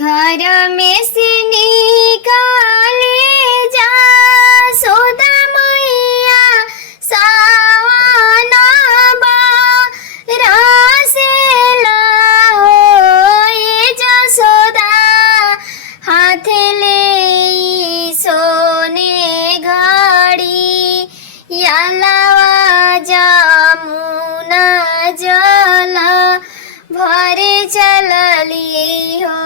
घर में से निकाले जा सोदा मैया सावना रासेला हो ये जसोदा हाथ ले सोने घड़ी यालावा जामुना जला भरे चलली हो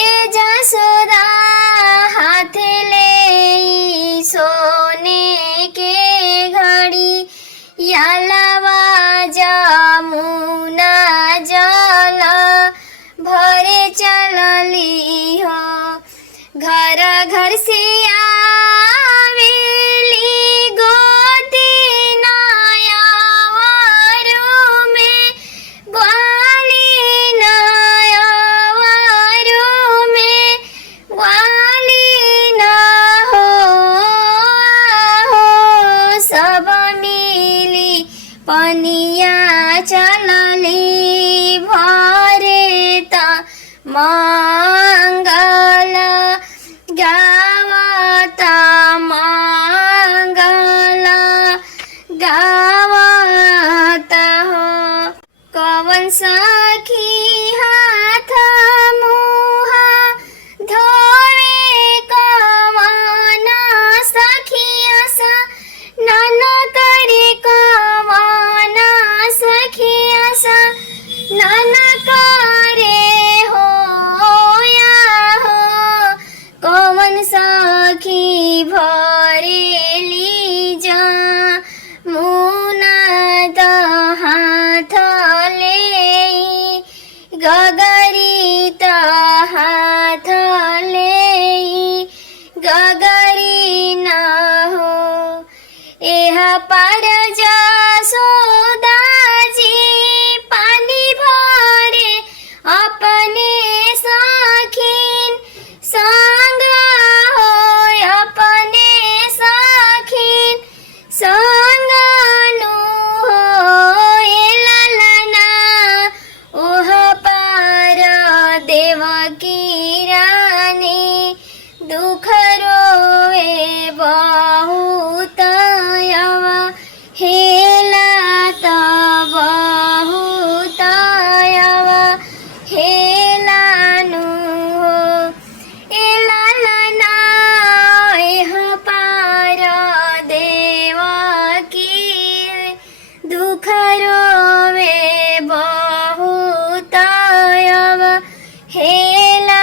ए जसोदा हाथ ले सोने के घड़ी यालावा जामुना जला भरे चलली हो घर घर से आवेली गोदी नयावारू में ग्वाली नयावारू में ग्वाली न हो सब मिली पनिया चलली भरे ता मंगल गावता मंगल गावता हो कवन सखी हाथ मुँह धोवे कवन सखिया सा नन करे कवन सखिया सा नन करे हो या हो कवन सखी भरेली जा मुना द हाथ ले गगरी त हाथ ले गगरी न हो एह पार जसोदा जी पानी भरे अपने सखीन संग हो अपने सखीन संग नु हो ए ललना ओह पार देवकी रानी दुख रोए बहुत यवा हेला त बहुत यवा हेला नु हो ए ललना एह पार देवकी दुख रोवे बहुत यवा हेला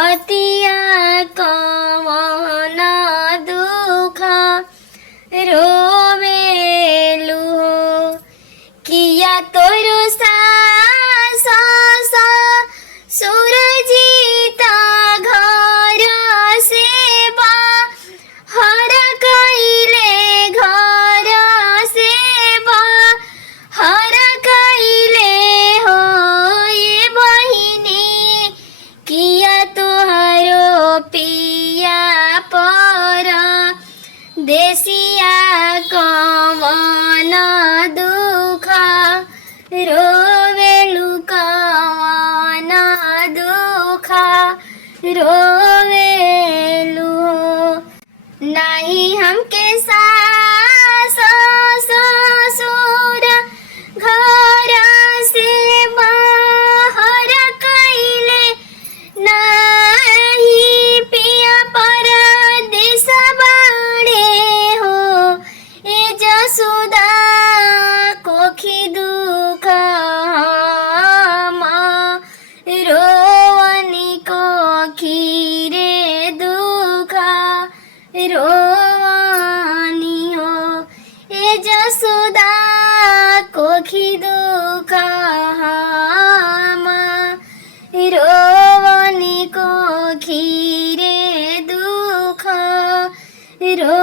पतिया कवन दुख रोवेलु हो किया तोरो सास सूरजीता घर सेवा हर कइले घर सेवा हर कइले हो ये बहिनी किया तोहरो पिया पर देसिया कवन दुख रोवेलु कवन दुख रोवेलु नाही हमके सास ससुर घर से बाहर कइले नाही पिया परदेस बाड़े हो ए जसुदा कोखी दुख रोवनी कोखी रे दुख रोवनी हो ए जसुदा कोखी दुख रोवनी कोखी रे दुख रो